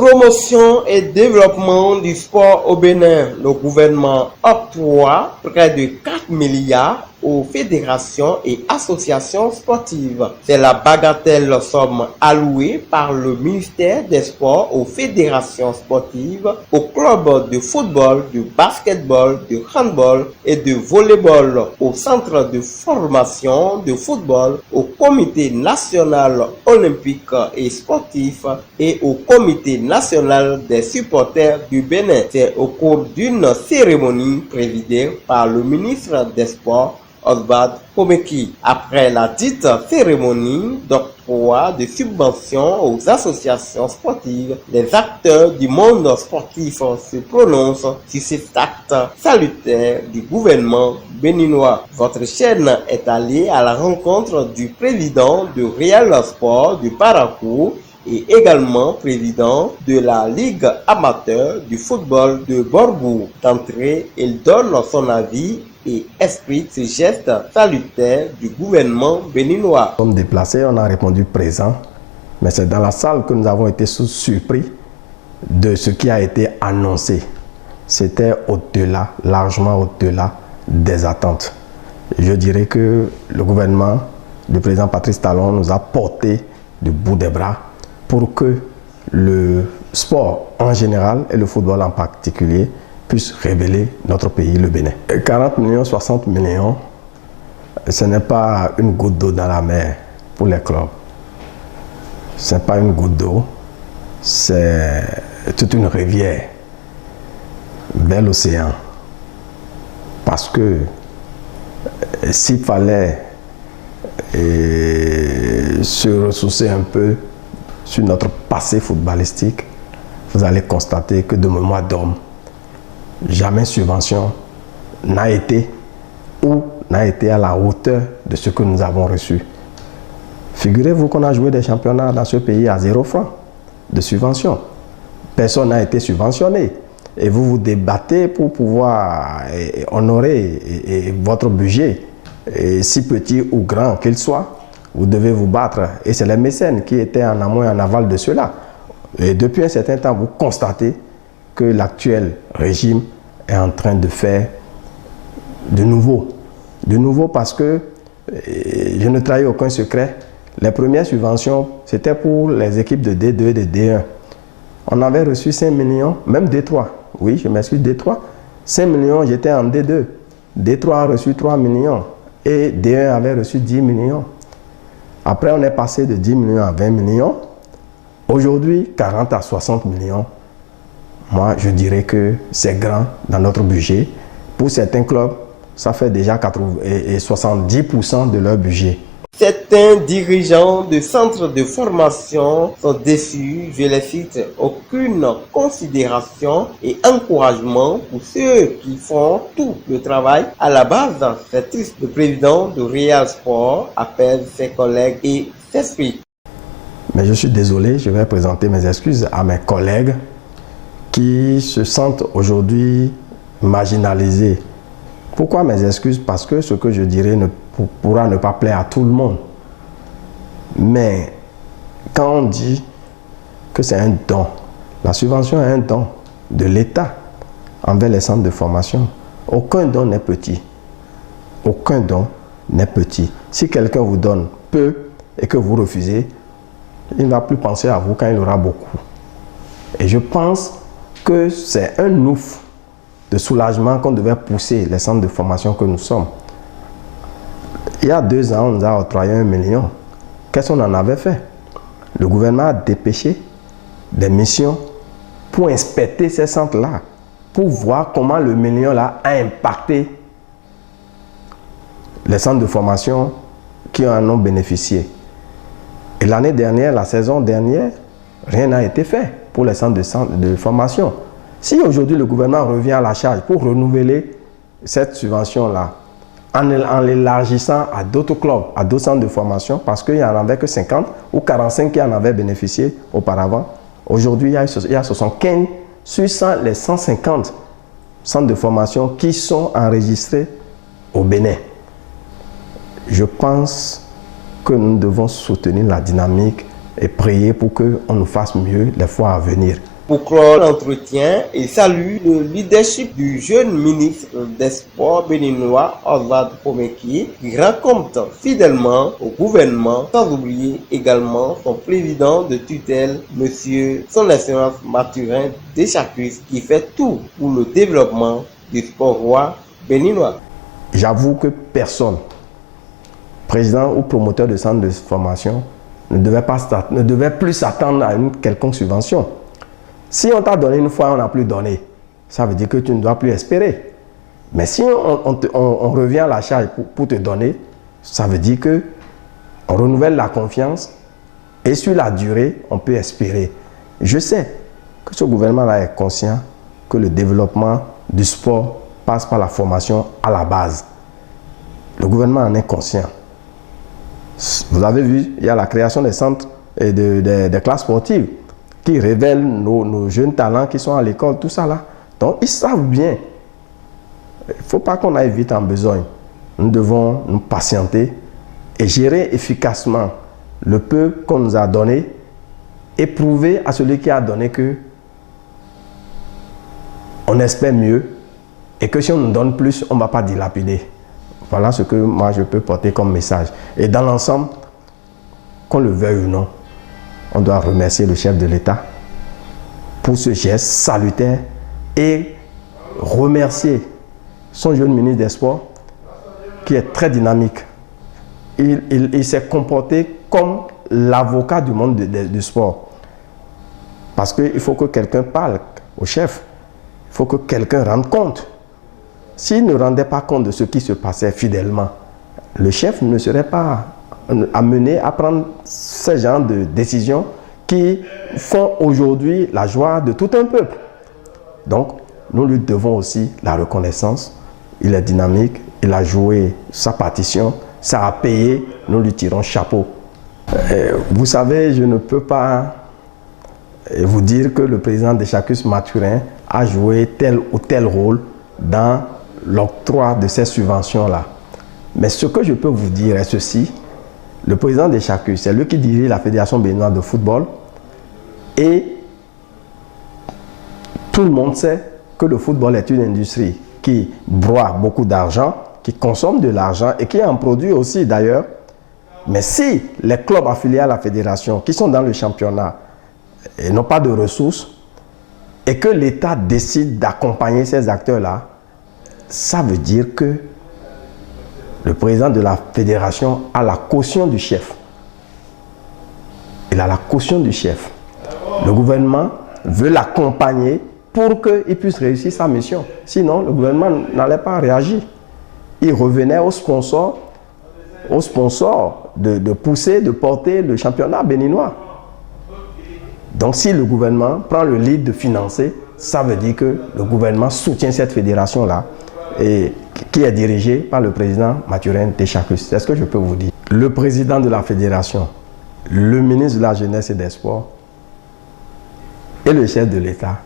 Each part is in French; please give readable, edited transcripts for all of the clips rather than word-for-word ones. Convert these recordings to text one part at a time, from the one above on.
Promotion et développement du sport au Bénin. Le gouvernement octroie près de 4 milliards aux fédérations et associations sportives. C'est la bagatelle somme allouée par le ministère des Sports aux fédérations sportives, aux clubs de football, de basketball, de handball et de volleyball, aux centres de formation de football, au comité national olympique et sportif et au comité national des supporters du Bénin. C'est au cours d'une cérémonie présidée par le ministre des Sports, Osbald Pomeki. Après la dite cérémonie d'octroi de subventions aux associations sportives, les acteurs du monde sportif se prononcent sur cet acte salutaire du gouvernement béninois. Votre chaîne est allée à la rencontre du président de Real Sport du Parakou et également président de la Ligue amateur du football de Bordeaux. D'entrée, il donne son avis et explique ce geste salutaire du gouvernement béninois. Nous sommes déplacés, on a répondu présent, mais c'est dans la salle que nous avons été surpris de ce qui a été annoncé. C'était au-delà, largement au-delà des attentes. Je dirais que le gouvernement du président Patrice Talon nous a porté du bout des bras pour que le sport en général et le football en particulier puisse révéler notre pays, le Bénin. 40 millions, 60 millions, ce n'est pas une goutte d'eau dans la mer pour les clubs. Ce n'est pas une goutte d'eau, c'est toute une rivière vers l'océan. Parce que s'il fallait se ressourcer un peu sur notre passé footballistique, vous allez constater que de mémoire d'homme, jamais subvention n'a été à la hauteur de ce que nous avons reçu. Figurez-vous qu'on a joué des championnats dans ce pays à 0 francs de subvention. Personne n'a été subventionné. Et vous vous débattez pour pouvoir honorer votre budget, si petit ou grand qu'il soit. Vous devez vous battre. Et c'est les mécènes qui étaient en amont et en aval de cela. Et depuis un certain temps, vous constatez que l'actuel régime est en train de faire de nouveau. De nouveau parce que, je ne trahis aucun secret, les premières subventions, c'était pour les équipes de D2 et de D1. On avait reçu 5 millions, même D3. Oui, je m'excuse, D3. 5 millions, j'étais en D2. D3 a reçu 3 millions et D1 avait reçu 10 millions. Après, on est passé de 10 millions à 20 millions. Aujourd'hui, 40 à 60 millions. Moi, je dirais que c'est grand dans notre budget. Pour certains clubs, ça fait déjà 70% de leur budget. Certains dirigeants de centres de formation sont déçus, je les cite, aucune considération et encouragement pour ceux qui font tout le travail à la base. C'est triste. Le président de Real Sport appelle ses collègues et s'explique. Mais je suis désolé, je vais présenter mes excuses à mes collègues qui se sentent aujourd'hui marginalisés. Pourquoi mes excuses? Parce que ce que je dirais pourra ne pas plaire à tout le monde. Mais quand on dit que c'est un don, la subvention est un don de l'État envers les centres de formation. Aucun don n'est petit. Aucun don n'est petit. Si quelqu'un vous donne peu et que vous refusez, il ne va plus penser à vous quand il aura beaucoup. Et je pense que c'est un ouf de soulagement qu'on devait pousser les centres de formation que nous sommes. Il y a 2 ans, on nous a octroyé 1 million. Qu'est-ce qu'on en avait fait? Le gouvernement a dépêché des missions pour inspecter ces centres-là, pour voir comment le million-là a impacté les centres de formation qui en ont bénéficié. Et l'année dernière, la saison dernière, rien n'a été fait pour les centres de formation. Si aujourd'hui le gouvernement revient à la charge pour renouveler cette subvention-là, en l'élargissant à d'autres clubs, à d'autres centres de formation, parce qu'il n'y en avait que 50 ou 45 qui en avaient bénéficié auparavant, aujourd'hui il y a 75 sur les 150 centres de formation qui sont enregistrés au Bénin. Je pense que nous devons soutenir la dynamique et prier pour qu'on nous fasse mieux les fois à venir. Pour clore l'entretien et salue le leadership du jeune ministre des Sports béninois Oswald Pomeki qui raconte fidèlement au gouvernement, sans oublier également son président de tutelle, monsieur son excellence Mathurin Deschacus, qui fait tout pour le développement du sport roi béninois. J'avoue que personne, président ou promoteur de centre de formation, ne devait plus s'attendre à une quelconque subvention. Si on t'a donné une fois, on n'a plus donné, ça veut dire que tu ne dois plus espérer. Mais si on revient à la charge pour te donner, ça veut dire qu'on renouvelle la confiance et sur la durée, on peut espérer. Je sais que ce gouvernement-là est conscient que le développement du sport passe par la formation à la base. Le gouvernement en est conscient. Vous avez vu, il y a la création des centres et des classes sportives qui révèlent nos jeunes talents qui sont à l'école, tout ça là. Donc, ils savent bien. Il ne faut pas qu'on aille vite en besogne. Nous devons nous patienter et gérer efficacement le peu qu'on nous a donné et prouver à celui qui a donné que on espère mieux et que si on nous donne plus, on ne va pas dilapider. Voilà ce que moi je peux porter comme message. Et dans l'ensemble, qu'on le veuille ou non, on doit remercier le chef de l'État pour ce geste salutaire et remercier son jeune ministre des Sports qui est très dynamique. Il s'est comporté comme l'avocat du monde du sport. Parce qu'il faut que quelqu'un parle au chef. Il faut que quelqu'un rende compte. S'il ne rendait pas compte de ce qui se passait fidèlement, le chef ne serait pas amené à prendre ce genre de décisions qui font aujourd'hui la joie de tout un peuple. Donc, nous lui devons aussi la reconnaissance. Il est dynamique, il a joué sa partition, ça a payé, nous lui tirons chapeau. Vous savez, je ne peux pas vous dire que le président Deschacus Mathurin a joué tel ou tel rôle dans l'octroi de ces subventions-là. Mais ce que je peux vous dire est ceci. Le président Deschacus, c'est lui qui dirige la Fédération béninoise de football et tout le monde sait que le football est une industrie qui broie beaucoup d'argent, qui consomme de l'argent et qui en produit aussi d'ailleurs. Mais si les clubs affiliés à la fédération qui sont dans le championnat n'ont pas de ressources et que l'État décide d'accompagner ces acteurs-là, ça veut dire que le président de la fédération a la caution du chef. Il a la caution du chef. Le gouvernement veut l'accompagner pour qu'il puisse réussir sa mission. Sinon, le gouvernement n'allait pas réagir. Il revenait aux sponsors de pousser, de porter le championnat béninois. Donc si le gouvernement prend le lead de financer, ça veut dire que le gouvernement soutient cette fédération-là et qui est dirigée par le président Mathurin Deschacus. C'est ce que je peux vous dire. Le président de la fédération, le ministre de la Jeunesse et des Sports et le chef de l'État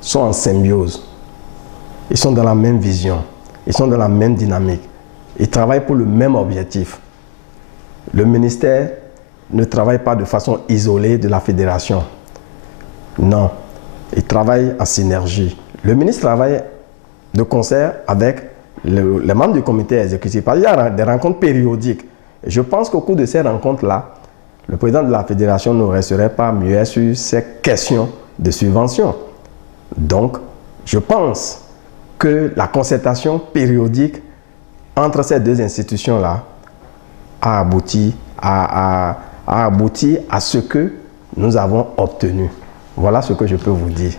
sont en symbiose. Ils sont dans la même vision. Ils sont dans la même dynamique. Ils travaillent pour le même objectif. Le ministère ne travaille pas de façon isolée de la fédération. Non, il travaille en synergie. Le ministre travaille de concert avec les membres du comité exécutif. Il y a des rencontres périodiques. Et je pense qu'au cours de ces rencontres-là, le président de la fédération ne resterait pas muet sur ces questions de subvention. Donc, je pense que la concertation périodique entre ces deux institutions-là a abouti à ce que nous avons obtenu. Voilà ce que je peux vous dire.